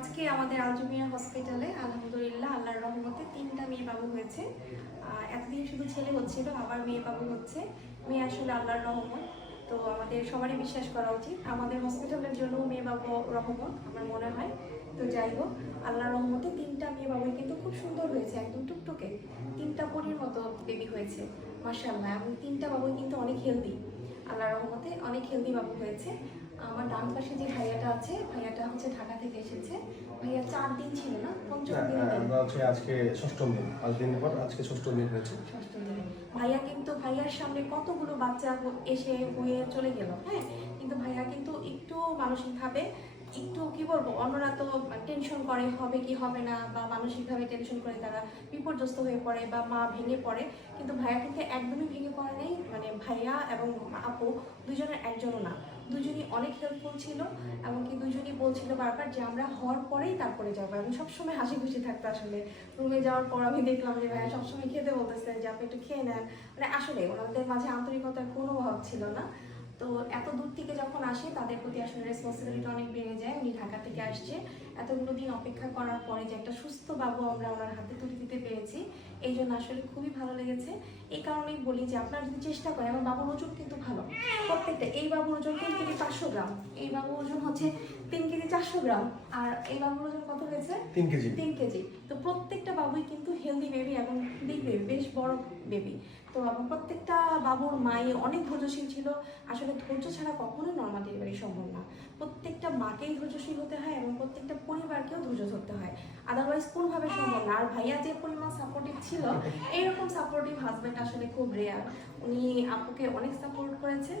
আজকে আমাদের আলজুমিয়া হসপিটালে, আলহামদুলিল্লাহ, আল্লাহর রহমতে তিনটা মেয়ে বাবু হয়েছে। এতদিন শুধু ছেলে হচ্ছিল, আবার মেয়ে বাবু হচ্ছে। মেয়ে আসলে আল্লাহর রহমত, তো আমাদের সবারই বিশ্বাস করা উচিত। আমাদের হসপিটালের জন্য মেয়ে বাবু রহমত, আমার মনে হয়। তো যাই হোক, আল্লাহর রহমতে তিনটা মেয়ে বাবুই কিন্তু খুব সুন্দর হয়েছে, একদম টুকটুকে। তিনটা পরির মতো বেবি হয়েছে মার্শাল্লাহ এবং তিনটা বাবুই কিন্তু অনেক হেলদি আল্লাহর রহমতে অনেক হেলদি বাবু হয়েছে। আমার ডান পাশে যে ভাইয়াটা আছে ভাইয়াটা হচ্ছে ঢাকা থেকে এসেছে। ভাইয়া চার দিন ছিল না পঞ্চম দিন আমরা হচ্ছে আজকে ষষ্ঠম দিন পাঁচ দিন পর আজকে ষষ্ঠম দিন হয়েছে। ষষ্ঠ দিনে। ভাইয়া কিন্তু ভাইয়ার সামনে কতগুলো বাচ্চা এসে হয়ে চলে গেল হ্যাঁ? কিন্তু ভাইয়া কিন্তু একটু মানসিকভাবে একটু কি বলব অন্যরা তো টেনশন করে হবে কি হবে না বা মানসিকভাবে টেনশন করে তারা বিপর্যস্ত হয়ে পড়ে বা মা ভেঙে পড়ে। কিন্তু ভাইয়া কিন্তু একদমই ভেঙে পড়ে নেই মানে ভাইয়া এবং আপু দুজনের একজনও না। দুজনই অনেক হেল্পফুল ছিল এমনকি দুজনই বলছিল বারবার যে আমরা হওয়ার পরেই তারপরে যাব। আমি সবসময় হাসি খুশি থাকতো আসলে। রুমে যাওয়ার পর আমি দেখলাম যে ভাইয়া সবসময় খেতে বলতেছেন যে, আপনি একটু খেয়ে নেন। মানে আসলে ওনাদের মাঝে আন্তরিকতার কোনো অভাব ছিল না। তো এত দূর থেকে যখন আসে, তাদের প্রতি আসলে রেসপন্সিবিলিটি অনেক বেড়ে যায়। উনি ঢাকা থেকে আসছে। এতগুলো দিন অপেক্ষা করার পরে যে একটা সুস্থ বাবু আমরা ওনার হাতে তুলে দিতে পেরেছি এই জন্য আসলে খুবই ভালো লেগেছে। এই কারণেই বলি যে আপনারা যদি চেষ্টা করেন আমার বাবুর ওজন কিন্তু ভালো। প্রত্যেকটা এই বাবুর ওজন তিন কেজি পাঁচশো গ্রাম এই বাবুর ওজন হচ্ছে তিন কেজি চারশো গ্রাম আর এই বাবুর ওজন কত হয়েছে? তিন কেজি। তিন কেজি। তো প্রত্যেকটা বাবুই কিন্তু হেলদি বেবি এবং বিগ বেবি বেশ বড় বেবি তো এবং প্রত্যেকটা বাবুর মাই অনেক ধৈর্যশীল ছিল। আসলে ধৈর্য ছাড়া কখনোই নর্মাল ডেলিভারি সম্ভব না। প্রত্যেকটা মাকেই ধৈর্যশীল হতে হয় এবং প্রত্যেকটা পরিবারকেও ধৈর্য ধরতে হয়। আদারওয়াইজ কোনোভাবে সম্ভব না। আর ভাইয়া যে পরিমাণ সাপোর্টিভ ছিল এইরকম সাপোর্টিভ হাজব্যান্ড আসলে খুব রেয়ার উনি আপুকে অনেক সাপোর্ট করেছে।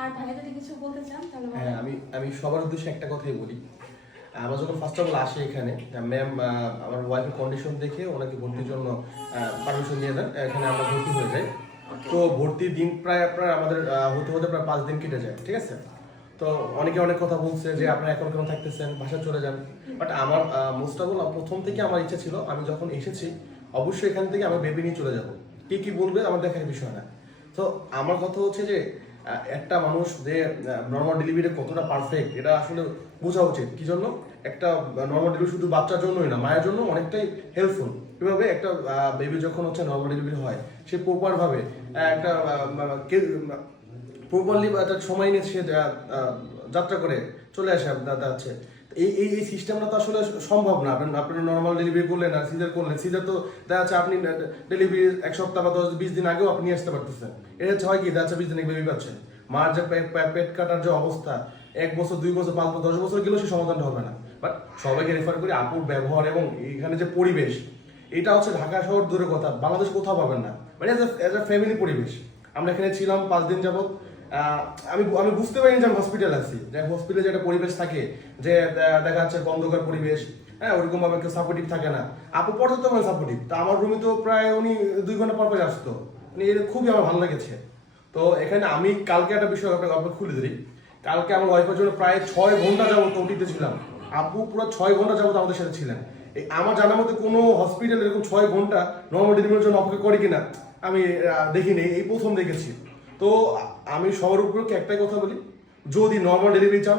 আর ভাইয়া যদি কিছু বলতে চান তাহলে। হ্যাঁ আমি আমি সবার উদ্দেশ্যে একটা কথাই বলি। আমরা যখন ফার্স্ট অফ অল আসি এখানে ম্যাম আমার ওয়াইফের কন্ডিশন দেখে ওনাকে ভর্তির জন্য পারমিশন দিয়ে দেন। এখানে আমরা ভর্তি হয়ে যাই। তো ভর্তির দিন প্রায় প্রায় আমাদের হতে হতে প্রায় পাঁচ দিন কেটে যায় ঠিক আছে? তো অনেকে অনেক কথা বলছে যে আপনারা এখন কেন থাকতেছেন? বাসা চলে যান। বাট আমার মোস্ট অফ প্রথম থেকে আমার ইচ্ছা ছিল, আমি যখন এসেছি, অবশ্যই এখান থেকে আমি বেবি নিয়ে চলে যাব। কে কি বলবে আমার দেখার বিষয় না। তো আমার কথা হচ্ছে যে একটা মানুষ যে নর্মাল ডেলিভারি কতটা পারফেক্ট এটা আসলে বোঝা উচিত। কি জন্য? একটা নর্মাল ডেলিভারি শুধু বাচ্চার জন্যই না, মায়ের জন্য অনেকটাই হেল্পফুল এভাবে একটা বেবি যখন হচ্ছে নর্মাল ডেলিভারি হয়, সে প্রপার ভাবে একটা প্রপারলি একটা সময় নিয়ে সে যাত্রা করে চলে আসে যাচ্ছে এই এই এই সিস্টেমটা তো আসলে সম্ভব না। আপনি আপনি নর্মাল ডেলিভারি করলেন আর সিজার করলেন। সিজার তো দেখা যাচ্ছে আপনি ডেলিভারি এক সপ্তাহ বা দশ, বিশ দিন আগেও আপনি আসতে পারতেছেন। এটা হচ্ছে হয় কি, দেখা যাচ্ছে বিশ দিন বেবি পাচ্ছেন। মার যে পেট কাটার যে অবস্থা, এক বছর, দুই বছর, পাঁচ বছর, দশ বছর গেলেও সে সমাধানটা হবে না। বাট সবাইকে রেফার করি, আপুর ব্যবহার এবং এখানে যে পরিবেশ, এটা হচ্ছে ঢাকা শহর দূরের কথা। বাংলাদেশ কোথাও পাবেন না। মানে এজ এ ফ্যামিলি পরিবেশ, আমরা এখানে ছিলাম পাঁচ দিন যাবত আমি আমি বুঝতে পারিনি যে আমি হসপিটাল আছি। যে হসপিটালে যে একটা পরিবেশ থাকে, যে দেখা যাচ্ছে বন্ধকার পরিবেশ হ্যাঁ ওরকম ভাবে কেউ সাপোর্টিভ থাকে না। আপু পর্যন্ত আমার সাপোর্টিভ তা আমার রুমে তো প্রায় উনি দুই ঘণ্টা পর পর আসতো। মানে এটা খুবই আমার ভালো লেগেছে। তো এখানে আমি কালকে একটা বিষয় আপনাকে খুলে ধরি। কালকে আমার ওয়াইফের জন্য প্রায় ছয় ঘণ্টা যাবত ওটিতে ছিলাম। আপু পুরো ছয় ঘণ্টা যাবত আমাদের সাথে ছিলেন। আমার জানার মধ্যে কোনো হসপিটাল এরকম ছয় ঘণ্টা নর্মাল ডেলিভারির জন্য অপেক্ষা করে কিনা, আমি দেখিনি। এই প্রথম দেখেছি। তো আমি সবার উপরকে একটাই কথা বলি, যদি নর্মাল ডেলিভারি চান,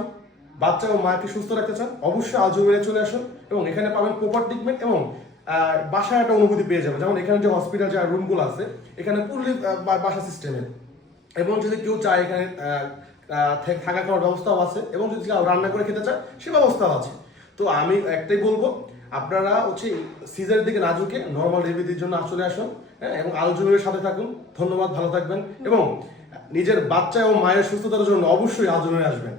বাচ্চা ও মাকে সুস্থ রাখতে চান, অবশ্যই আজমেরে চলে আসুন এবং এখানে পাবেন প্রপার ট্রিটমেন্ট এবং বাসায় একটা অনুভূতি পেয়ে যাবেন। যেমন এখানে যে হসপিটাল যে রুমগুলো আছে, এখানে পুরলি বাসা সিস্টেমে এবং যদি কেউ চায় এখানে থাকা খাওয়ার ব্যবস্থাও আছে এবং যদি রান্না করে খেতে চায়, সে ব্যবস্থাও আছে। তো আমি একটাই বলব আপনারা হচ্ছে সিজারের দিকে না ঝুঁকে নর্মাল ডেলিভারির জন্য চলে আসুন হ্যাঁ এবং আলোচনার সাথে থাকুন। ধন্যবাদ, ভালো থাকবেন। এবং নিজের বাচ্চা এবং মায়ের সুস্থতার জন্য অবশ্যই আলোচনায় আসবেন।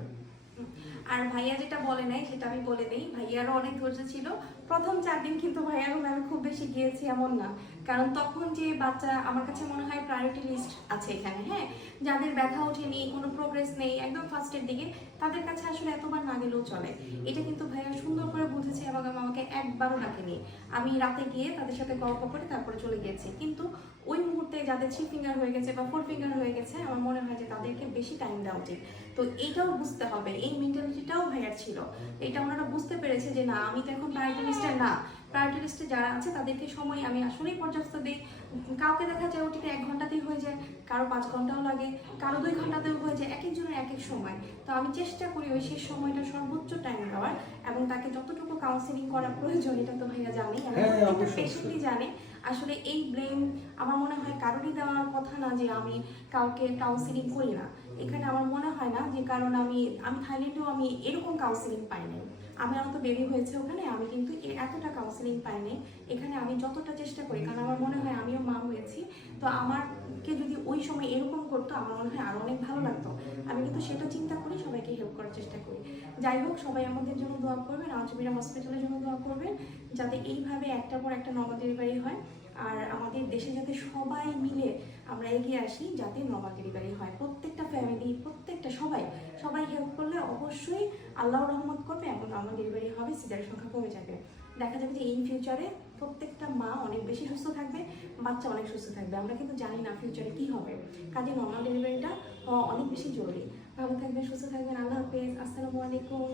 আর ভাইয়া যেটা বলে নাই, সেটা আমি বলে দিই। ভাইয়ারও অনেক ধৈর্য ছিল। প্রথম চার দিন কিন্তু ভাইয়ার রুমে আমি খুব বেশি গিয়েছি এমন না। কারণ তখন যে বাচ্চা, আমার কাছে মনে হয় প্রায়োরিটি লিস্ট আছে এখানে হ্যাঁ? যাদের ব্যথা ওঠেনি, কোনো প্রোগ্রেস নেই, একদম ফার্স্টের দিকে, তাদের কাছে আসলে এতবার না গেলেও চলে। এটা কিন্তু ভাইয়া সুন্দর করে বুঝেছে এবং আমাকে একবারও ডাকেনি। আমি রাতে গিয়ে তাদের সাথে গল্প করে তারপরে চলে গিয়েছি। কিন্তু ওই মুহূর্তে যাদের থ্রি ফিঙ্গার হয়ে গেছে বা ফোর ফিঙ্গার হয়ে গেছে, আমার মনে হয় যে তাদেরকে বেশি টাইম দেওয়া উচিত। তো এইটাও বুঝতে হবে, এই মেন্টালিটি প্রায়োরিটিটাও ভাইয়ার ছিল। এটা ওনারা বুঝতে পেরেছে যে না, আমি তো এখন প্রায়োরিটি লিস্টে না। প্রায়োরিটি লিস্টে যারা আছে তাদেরকে সময় আমি আসলেই পর্যাপ্ত দিই। কাউকে দেখা যায় ওটিতে এক ঘন্টাতেই হয়ে যায় কারও পাঁচ ঘন্টাও লাগে কারও দুই ঘন্টাতেও হয়ে যায় এক একজনের এক এক সময়। তো আমি চেষ্টা করি ওই শেষ সময়টা সর্বোচ্চ টাইম দেওয়ার এবং তাকে যতটুকু কাউন্সিলিং করা প্রয়োজন এটা তো ভাইয়া অবশ্যই, পেশেন্টই জানে। আসলে এই ব্লেম আমার মনে হয় কারোরই দেওয়ার কথা না যে আমি কাউকে কাউন্সিলিং করি না। এখানে আমার মনে হয় না যে কারণ আমি আমি থাইল্যান্ডেও আমি এরকম কাউন্সিলিং পাইনি আমি আমার তো বেবি হয়েছে ওখানে, আমি কিন্তু এতটা কাউন্সিলিং পাইনি। এখানে আমি যতটা চেষ্টা করি, কারণ আমার মনে হয় আমিও মা হয়েছি। তো আমারকে যদি ওই সময় এরকম করতো, আমার মনে হয় আরও অনেক ভালো লাগতো। আমি কিন্তু সেটা চিন্তা করি সবাইকে হেল্প করার চেষ্টা করি। যাই হোক, সবাই আমাদের জন্য দোয়া করবেন আজমিরা হসপিটালের জন্য দোয়া করবেন, যাতে এইভাবে একটার পর একটা নর্মাল ডেলিভারি হয়। আর আমাদের দেশে যাতে সবাই মিলে আমরা এগিয়ে আসি, যাতে নর্মাল ডেলিভারি হয়। প্রত্যেকটা ফ্যামিলি প্রত্যেকটা সবাই সবাই হেল্প করলে অবশ্যই আল্লাহ রহমত করবে এবং নর্মাল ডেলিভারি হবে সিজারের সংখ্যা কমে যাবে। দেখা যাবে যে ইন ফিউচারে প্রত্যেকটা মা অনেক বেশি সুস্থ থাকবে, বাচ্চা অনেক সুস্থ থাকবে। আমরা কিন্তু জানি না ফিউচারে কি হবে। কাজে নর্মাল ডেলিভারিটা অনেক বেশি জরুরি। ভালো থাকবেন, সুস্থ থাকবেন। আল্লাহ হাফেজ। আসসালামু আলাইকুম।